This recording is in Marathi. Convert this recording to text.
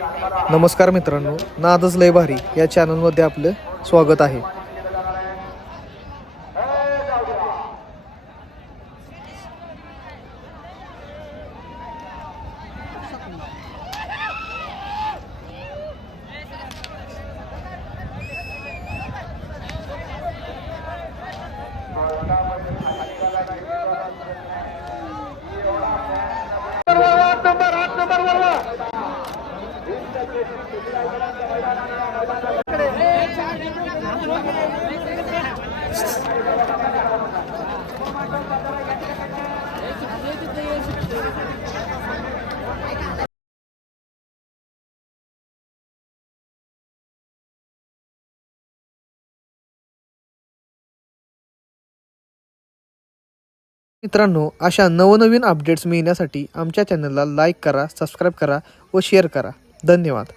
नमस्कार मित्रांनो नादच लय भारी या चॅनलमध्ये आपलं स्वागत आहे. मित्रांनो अशा नवनवीन अपडेट्स मिळण्यासाठी आमच्या चॅनलला लाईक करा सबस्क्राईब करा व शेअर करा. धन्यवाद.